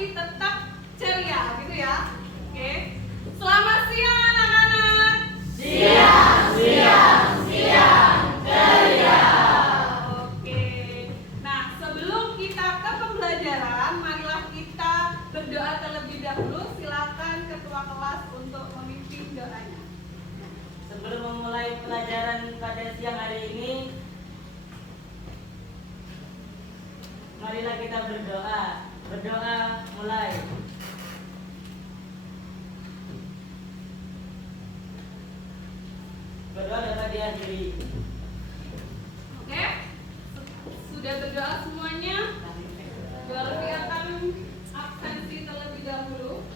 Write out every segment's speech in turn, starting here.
tapi tetap ceria, gitu ya. Oke. Selamat siang anak-anak. Siang, siang, siang, ceria. Oke. Nah, sebelum kita ke pembelajaran, marilah kita berdoa terlebih dahulu. Silakan ketua kelas untuk memimpin doanya. Sebelum memulai pelajaran pada siang hari ini, marilah kita berdoa. Berdoa mulai. Berdoa dapat diakhiri. Oke? Sudah berdoa semuanya? Berarti akan absensi terlebih dahulu.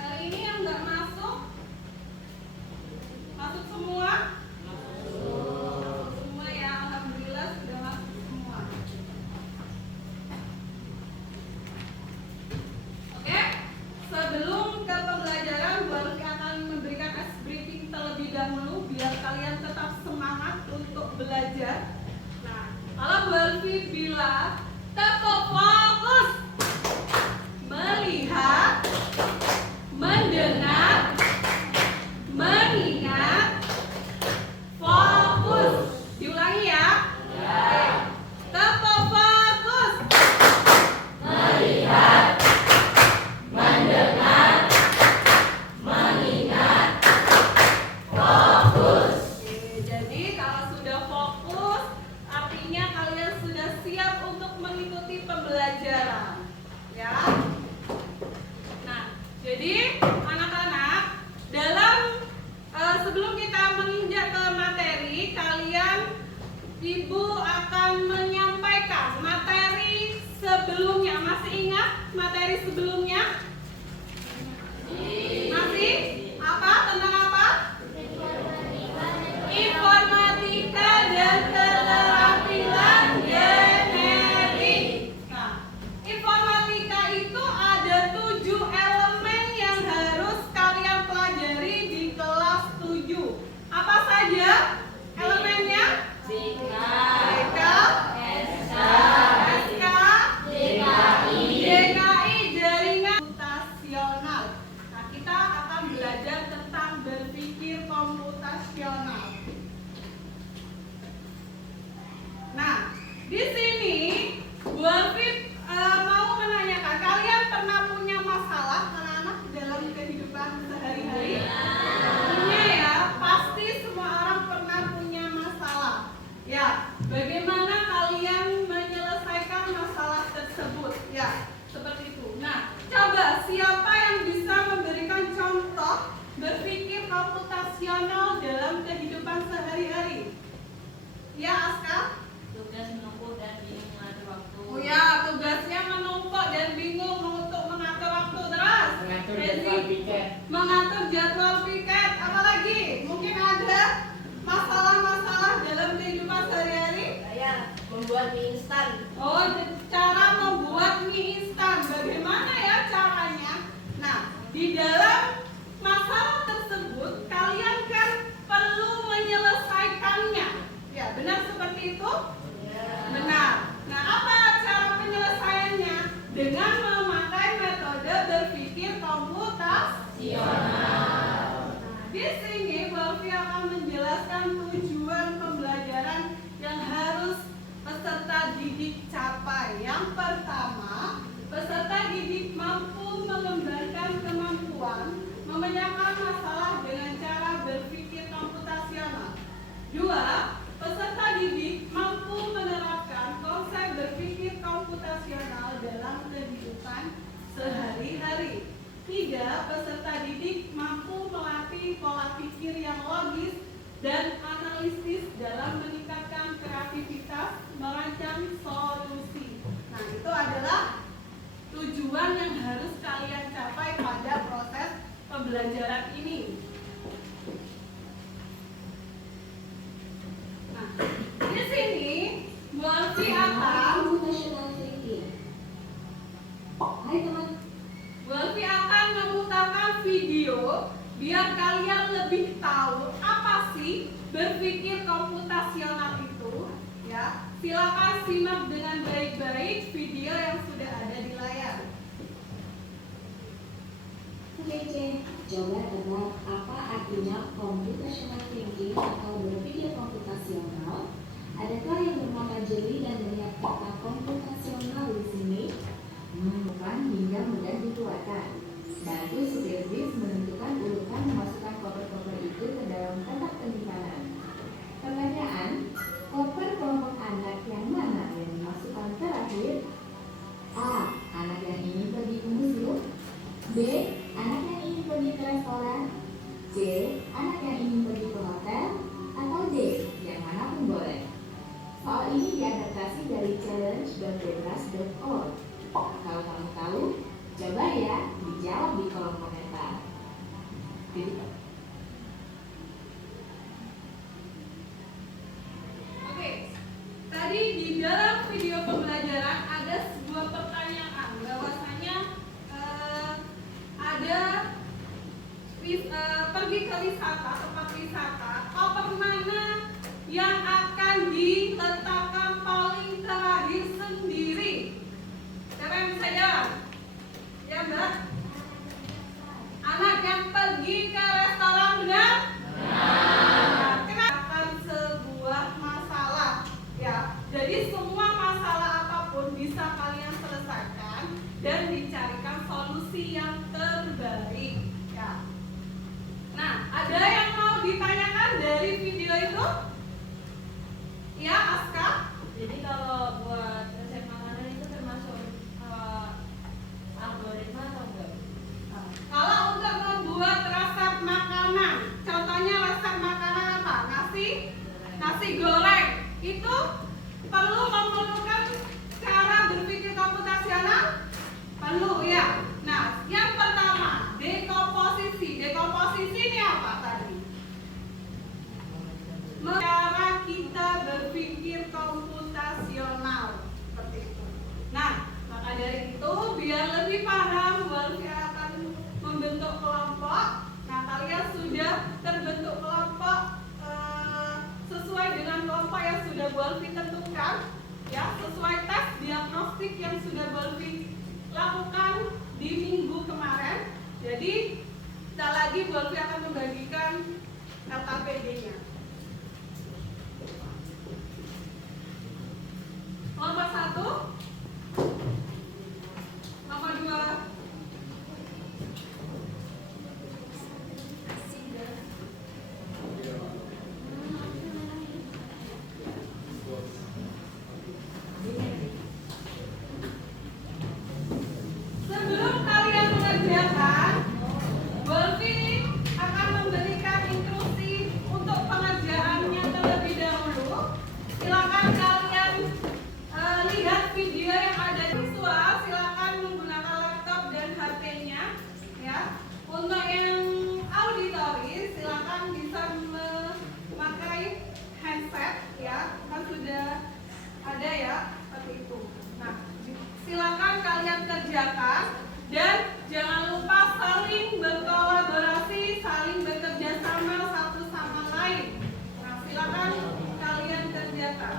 Kali ini yang nggak masuk, masuk semua? Masuk semua ya, alhamdulillah sudah masuk semua. Oke? Sebelum ke pembelajaran, Bu Alfi akan memberikan briefing terlebih dahulu biar kalian tetap semangat untuk belajar. Nah, kalau Bu Alfi bilang tetap fokus, melihat, mendengar, mengingat, fokus. Diulangi ya. Tetap fokus, Melihat, mendengar, mengingat, fokus. Oke, jadi kalau sudah fokus, artinya kalian sudah siap untuk mengikuti pembelajaran, ya. Nah, jadi anak-anak, dalam sebelum kita menginjak ke materi, kalian Ibu akan menyampaikan materi sebelumnya. Masih ingat materi sebelumnya? Masih? Apa? Tentang apa? Informatika dan keterampilan generik. Nah, informatika itu ada 7 elemen yang harus kalian pelajari di kelas 7. Apa saja elemennya? BK, SK, DKI, jaringan komputasional. Nah, kita akan belajar tentang berpikir komputasional. Nah, di sini Bu Alfi mau menanyakan, kalian pernah punya masalah anak-anak dalam kehidupan sehari-hari? Punya ya, pasti semua orang pernah punya masalah. Ya, bagaimana kalian menyelesaikan masalah tersebut? Ya, seperti itu. Nah, coba siapa yang bisa memberikan contoh berpikir komputasional dalam kehidupan sehari-hari? Ya, Aska? Tugas menumpuk dan bingung mengatur waktu. Oh ya, tugasnya menumpuk dan bingung untuk mengatur waktu. Terus? Mengatur Rezi? jadwal piket. Mengatur jadwal piket. Apalagi? Mungkin ada masalah-masalah dalam kehidupan sehari-hari? Saya membuat mie instan. Oh, cara membuat mie instan. Bagaimana ya caranya? Nah, di dalam masalah tersebut kalian kan perlu menyelesaikannya. Ya, benar seperti itu? Benar. Nah, apa cara penyelesaiannya? Dengan memakai metode berpikir komputasional. Di sini Bu Alfi akan menjelaskan tujuan pembelajaran yang harus peserta didik capai. Yang pertama, peserta didik mampu mengembangkan kemampuan memecahkan masalah dengan cara berpikir komputasional. 2. Peserta didik mampu menerapkan konsep berpikir komputasional dalam kehidupan sehari-hari. 3. Peserta didik mampu melatih pola pikir yang logis dan analisis dalam meningkatkan kreativitas merancang solusi. Nah, itu adalah tujuan yang harus kalian capai pada proses pembelajaran ini. Nah, di sini Bu Alfi akan Bu Alfi akan memutarkan video biar kalian lebih tahu apa sih berpikir komputasional itu, ya. Silakan simak dengan baik-baik video yang sudah ada di layar. kece. Coba tebak apa artinya computational thinking atau berpikir komputasional? Adakah yang bermata jeli dan melihat kata komputasional di sini? Bukan hingga mudah dikeluarkan. Bantu supir bis menentukan urutan memasukkan koper-koper itu ke dalam kotak penyimpanan. Pertanyaan, koper kelompok anak yang mana yang dimasukkan terakhir? A. Anak yang ingin pergi ke museum. B. Anak yang ingin pergi ke restoran. C. Anak yang ingin pergi ke hotel. Atau D. Yang manapun boleh. Soal ini diadaptasi dari challenge.bebas.org. Kalau kamu tahu, coba ya dijawab di kolom komentar. Oke, tadi di dalam video pembelajaran ada sebuah pertanyaan bahwasanya ada pergi ke wisata, tempat wisata, koper mana yang akan diletakkan paling terakhir sendiri? Siapa yang bisa jawab? Ya Mbak? Anak yang pergi ke restoran, benar? Kenapa sebuah masalah? Ya, jadi semua masalah apapun bisa kalian selesaikan dan dicarikan solusi yang terbaik. Ya. Nah, ada yang mau ditanyakan dari video itu? Ya, Aska? Jadi kalau buat resep makanan itu termasuk algoritma atau enggak? Kalau untuk membuat resep makanan, contohnya resep makanan apa? Nasi goreng. Itu perlu memerlukan cara berpikir komputasional? Perlu ya. Nah, yang pertama, dekomposisi. Dekomposisi ini apa tadi? Cara kita berpikir komputasional seperti itu. Nah, maka dari itu biar lebih paham, Walfi akan membentuk kelompok. Nah, kalian sudah terbentuk kelompok sesuai dengan kelompok yang sudah Walfi tentukan, ya, sesuai tes diagnostik yang sudah Walfi lakukan di minggu kemarin. Jadi, tidak lagi Walfi akan membagikan LKPD-nya. Nomor 1, nomor 2. Sebelum kalian mengerjakan, Walfi akan memberikan instruksi untuk pengerjaannya terlebih dahulu. Silakan kalian lihat video yang ada di visual. Silakan menggunakan laptop dan HP-nya, ya. Untuk yang auditory, silakan bisa memakai handset, ya. Kan sudah ada ya, seperti itu. Nah, silakan kalian kerjakan dan jangan lupa saling berkolaborasi, saling bekerja sama satu sama lain. Nah, silakan kalian kerjakan.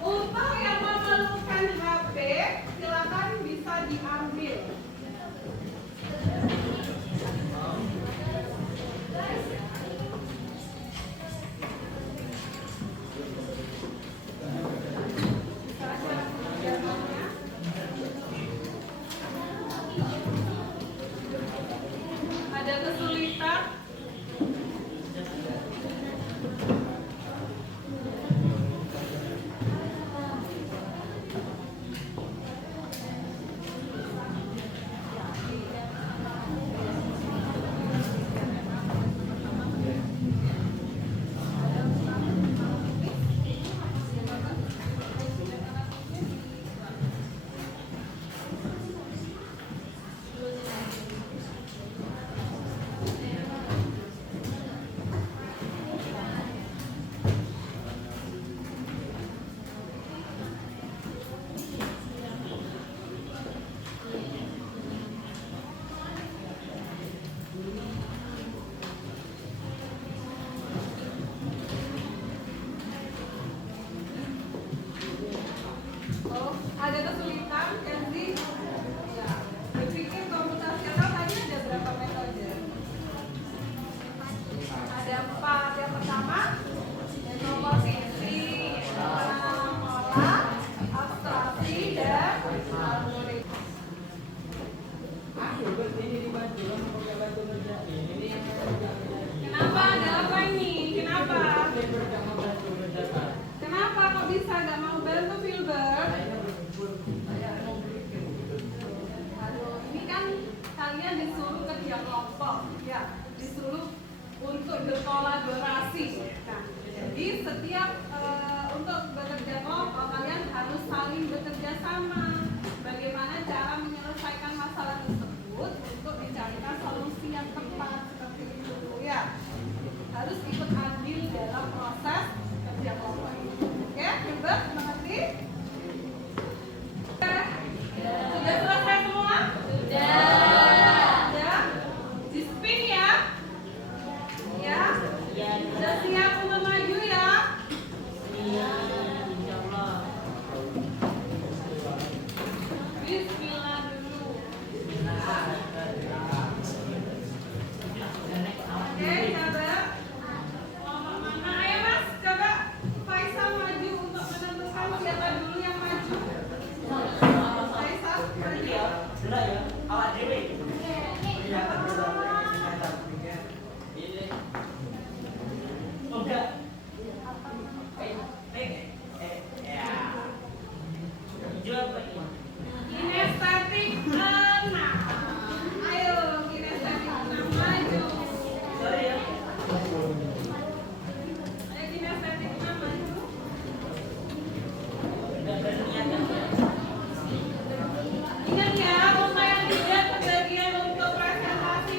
Untuk yang memerlukan HP, silakan bisa diambil. Ada kesulitan? kalian disuruh kerja kelompok, ya, disuruh untuk berkolaborasi. Nah, jadi setiap untuk bekerja kelompok kalian harus saling bekerja sama. Bagaimana cara menyelesaikan masalah tersebut untuk dicarikan solusi yang tepat seperti itu, ya. Harus ikut andil dalam proses kerja kelompok ini. Oke, coba mengerti? Sudah selesai semua? Sudah. Dispin ya? Ya. Sudah siap untuk maju ya? Bismillah dulu. Oke, coba. Kelompok mana? Ayo Mas, coba Faisal maju untuk menentukan siapa dulu yang maju. Faisal maju. Awak dewe. Enggak. Ya. Hijau apa ini? Kinestetik 6. Ayo, kinestetik 6 maju. Sorry ya. Ayo kinestetik 6 maju. Enggak berniat ya. Ingat ya, rumah yang tidak kebagian untuk presentasi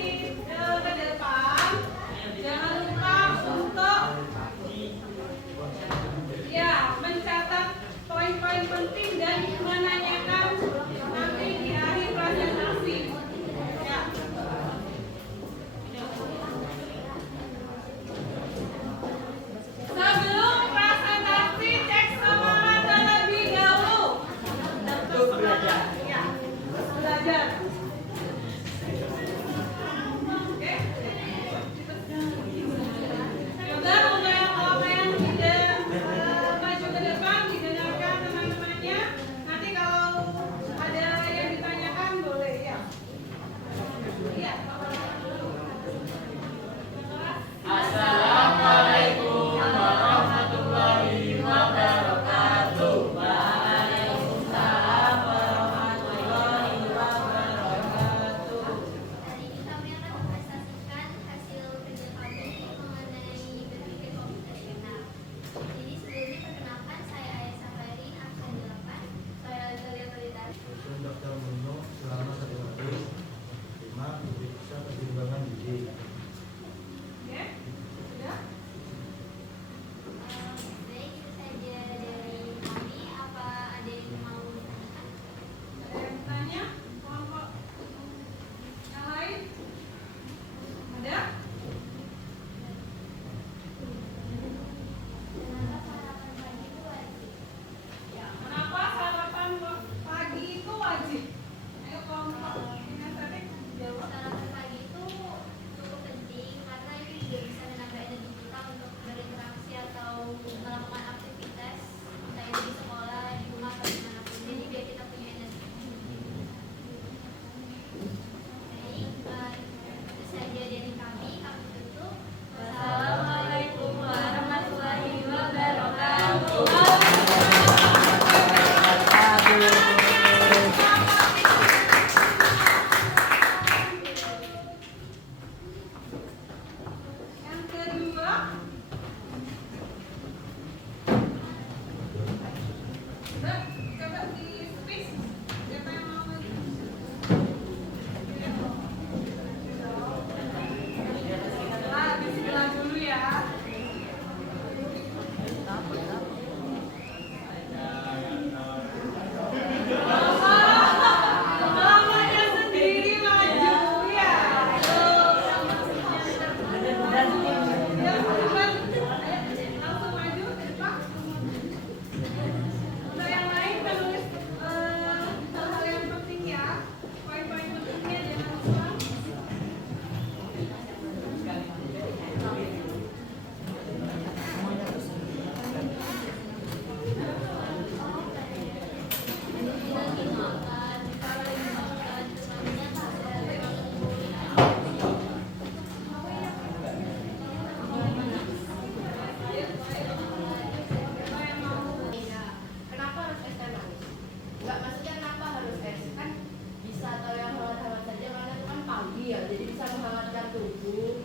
Iya, jadi bisa menghangatkan tubuh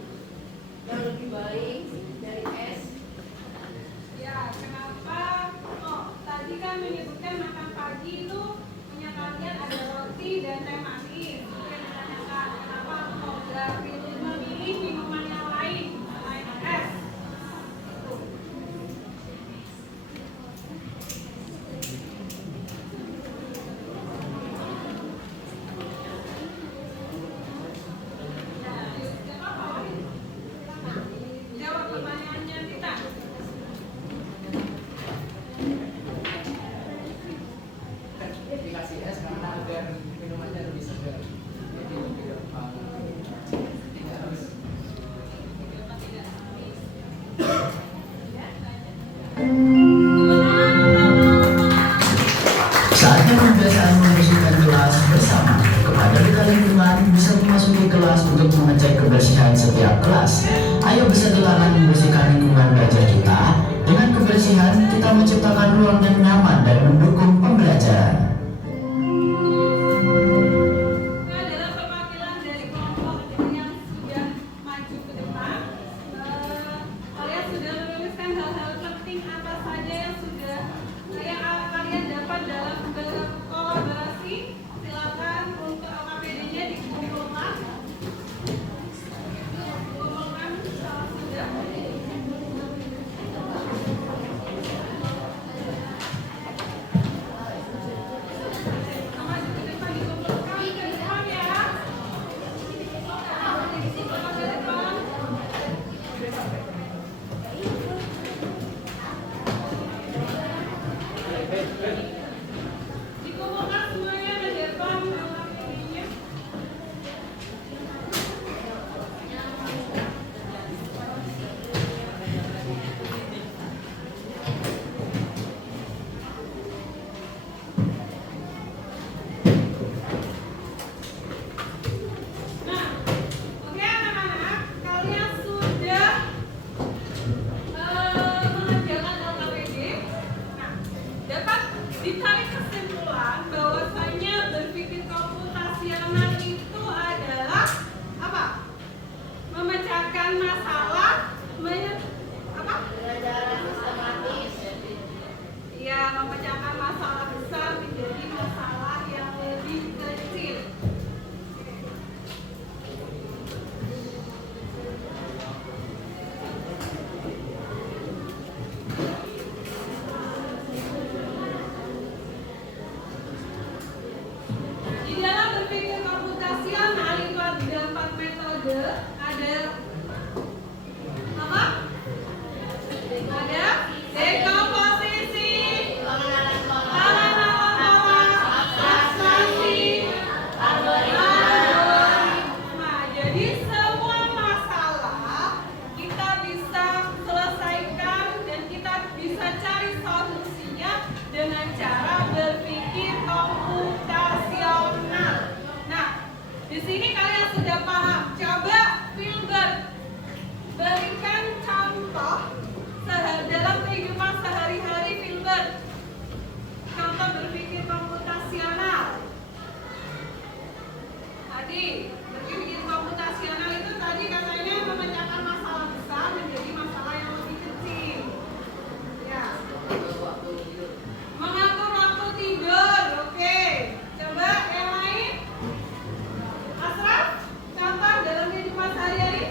yang lebih baik dari es. Ya, kenapa? Oh, tadi kan menyebutkan makan pagi itu punya kalian ada roti dan teh manis. Itu yang ditanyakan. Kenapa kok nggak memilih minuman yang lain selain es? Itu. Ya, nggak apa-apa, Wahid. Jawab pertanyaannya Tita. Dikasih es karena agar minumannya lebih segar, jadi lebih gampang, tidak harus. Saatnya pembiasaan membersihkan gelas bersama. Kepada rekan lingkungan bisa memasuki kelas untuk mengecek kebersihan setiap kelas. Ayo beserta tangan membersihkan lingkungan belajar kita. Dengan kebersihan kita menciptakan ruang yang nyaman dan mendukung pembelajaran. Ini adalah perwakilan dari kelompok yang sudah maju ke depan. Kalian sudah menuliskan hal-hal penting apa saja yang sudah kalian dapat dalam berkolaborasi. Silakan untuk LKPD-nya dikumpulkan. Kumpulkan kalau sudah. Maju ke depan, dikumpulkan ke depan ya. Dikumpulkan ke depan. Dikumpulkan semuanya ke depan LKPD-nya. Nah, oke anak-anak, kalian sudah mengerjakan LKPD. Nah, dapat ditarik kesimpulan bahwasanya berpikir komputasional itu adalah apa? Memecahkan masalah, Pelajaran sistematis. ya, memecahkan masalah besar menjadi masalah yang lebih kecil. Di dalam berpikir komputasional itu ada 4 metode. Ada apa? Ada dekomposisi, Pengenalan pola. pengenalan pola, abstraksi, algoritma. Jadi semua masalah kita bisa selesaikan dan kita bisa cari solusinya dengan cara berpikir komputasional. Nah, di sini kalian sudah paham. Coba Filbert berikan contoh dalam kehidupan sehari-hari Filbert. Contoh berpikir komputasional. Tadi berpikir komputasional itu tadi katanya memecahkan masalah besar menjadi masalah yang lebih kecil. Ya. Mengatur waktu tidur, oke. Coba yang lain. Asraf, contoh dalam kehidupan sehari-hari.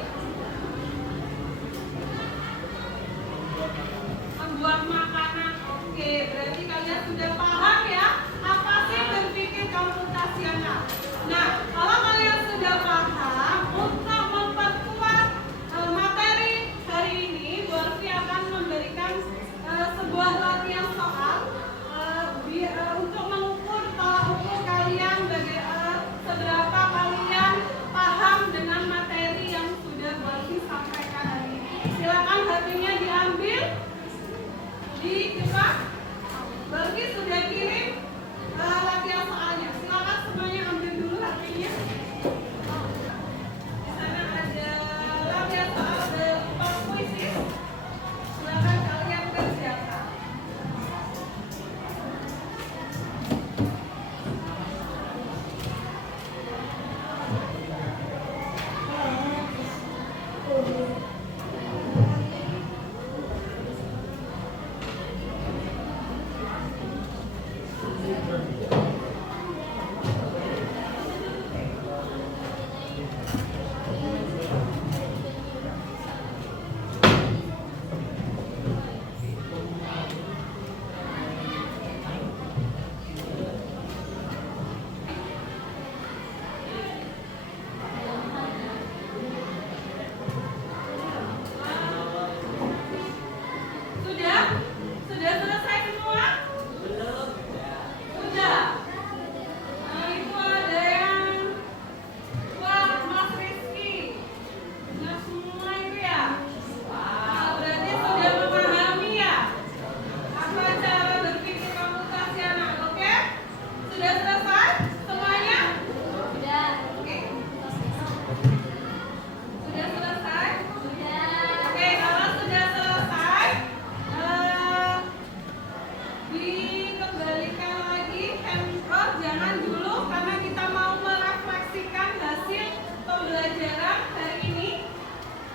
pembelajaran hari ini,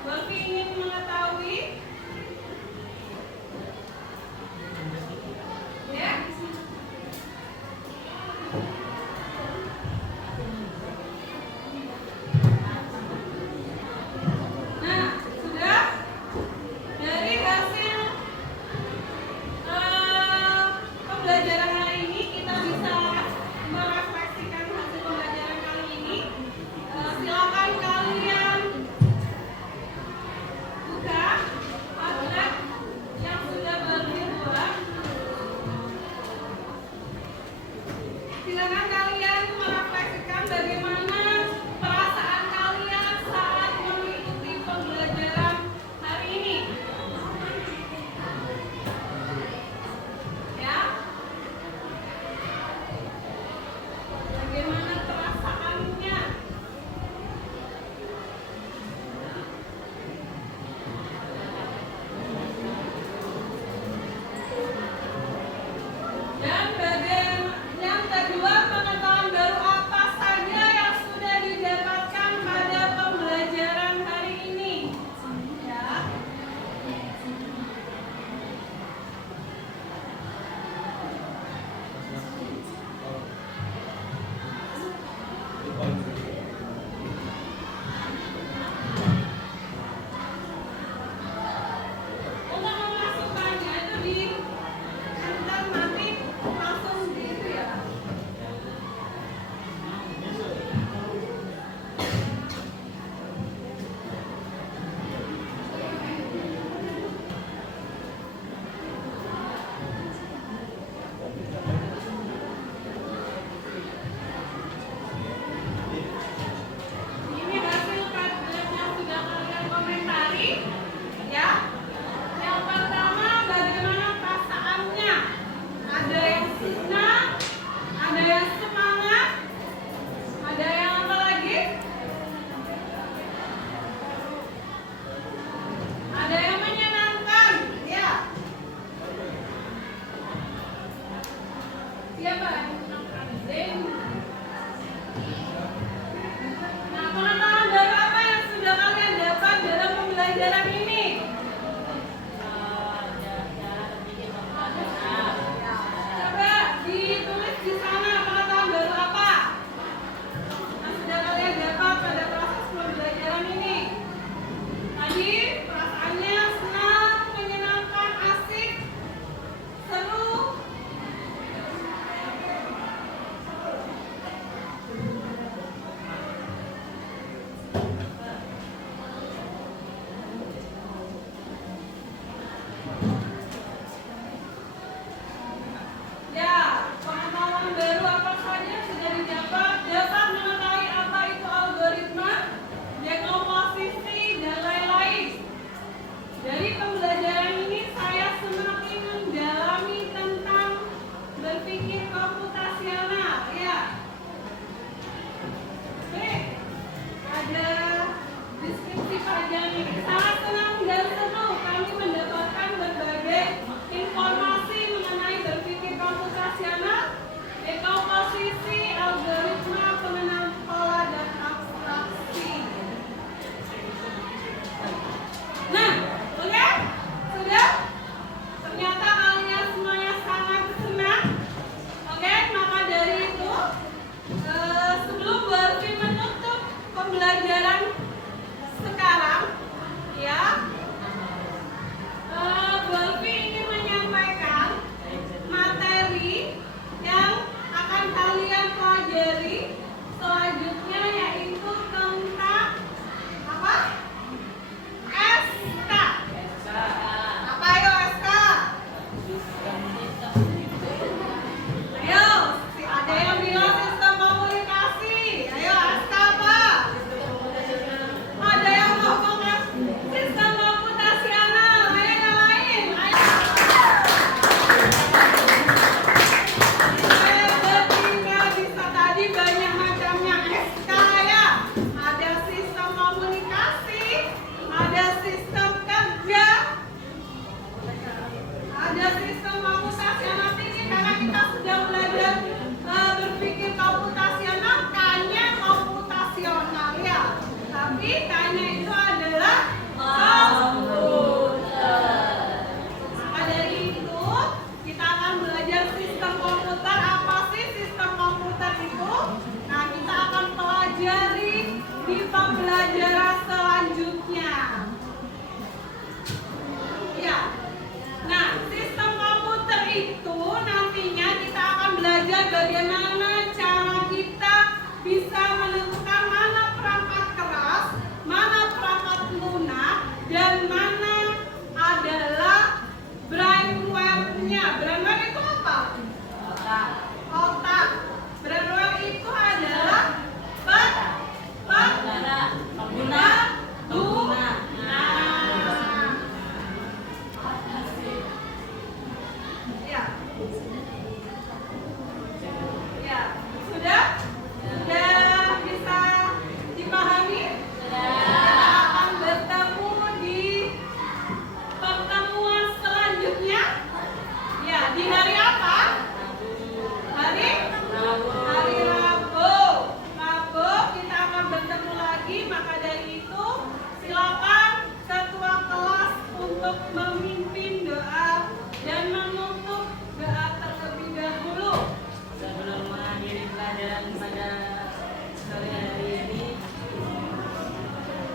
Golfi ingin mengetahui ya. Nah, sudah dari hasil pembelajaran hari ini kita bisa merefleksikan hasil pembelajaran kali ini. Silakan kalian buka Padlet yang sudah Golfi buat. Silakan kalian merefleksikan bagaimana perasaan kalian saat mengikuti pembelajaran hari ini. Ya. Bagaimana perasaannya? Dan yang kedua, pengetahuan baru apa saja yang sudah didapatkan pada pembelajaran hari ini? Ya. Untuk memasukkannya itu di enter nanti langsung di itu ya. Ini hasil Padlet yang sudah kalian komentari ya. Yang pertama, bagaimana perasaannya? Ada yang senang, ada yang semangat, ada yang apa lagi? Ada yang menyenangkan, ya. Siapa yang menyenangkan? Zain. Nah, pengetahuan baru apa yang sudah kalian dapat dalam pembelajaran ini? Coba ditulis di sana pengetahuan baru apa yang sudah kalian dapat pada proses pembelajaran ini. Tadi perasaannya senang, menyenangkan, asik, seru. Ya, pengetahuan baru apa saja sudah didapat? Dapat mengetahui apa itu algoritma, dekomposisi, dan lain-lain. Dari pembelajaran ini saya semakin mendalami tentang berpikir komputasional. Ya. Oke, ada deskripsi pelajaran ini. Sangat senang dan seru kami mendapatkan berbagai informasi mengenai berpikir komputasional, dekomposisi, algoritma, pengenalan pola, dan abstraksi. Nah, oke? Sudah? Ternyata kalian semuanya sangat senang. Oke, maka dari itu sebelum Golfi menutup pembelajaran sekarang, ya, Golfi ingin menyampaikan materi yang akan kalian pelajari selanjutnya, yaitu tentang apa? SK. Apa ayo SK? Ayo, ada yang bilang sistem komunikasi. Ayo SK apa? Ada yang ngomong sistem komputasional. Ayo yang lain. Ayo. Saya bertinggal bisa tadi banyak macamnya SK ya. Ada sistem komunikasi, ada sistem kerja, ada sistem komputasional tinggi karena kita sudah belajar berpikir komputasional, K-nya komputasional ya. tapi K-nya itu adalah komputer. Maka dari itu kita akan belajar sistem komputer. Apa sih sistem komputer itu? Nah, kita akan pelajari di pembelajaran selanjutnya. Ya. Nah, sistem komputer itu nantinya kita akan belajar bagaimana cara kita bisa menentukan mana perangkat keras, mana perangkat lunak, dan mana adalah brainware-nya. Brainware itu apa? Otak. Brainware itu adalah pengguna. Ya. Ya, sudah? Sudah bisa dipahami? Kita akan bertemu di pertemuan selanjutnya. Ya, di hari apa? Hari Rabu. Rabu kita akan bertemu lagi. Maka dari itu silakan ketua kelas untuk memimpin doa dan menutup doa terlebih dahulu. Sebelum mengakhiri pelajaran pada sore hari ini,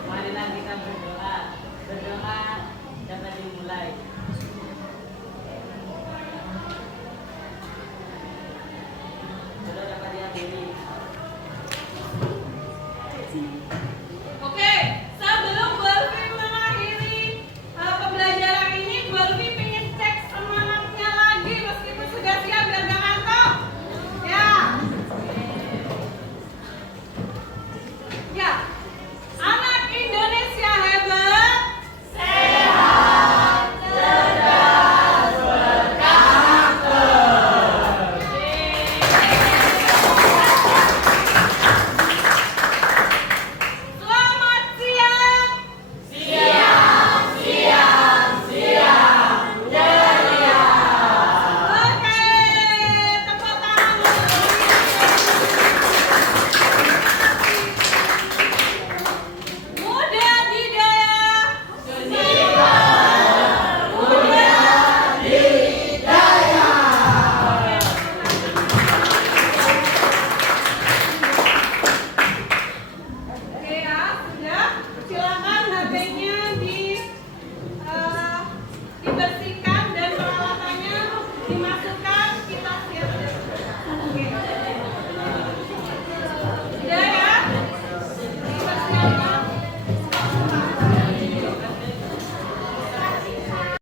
marilah kita berdoa. Berdoa dapat dimulai. Doa dapat diakhiri.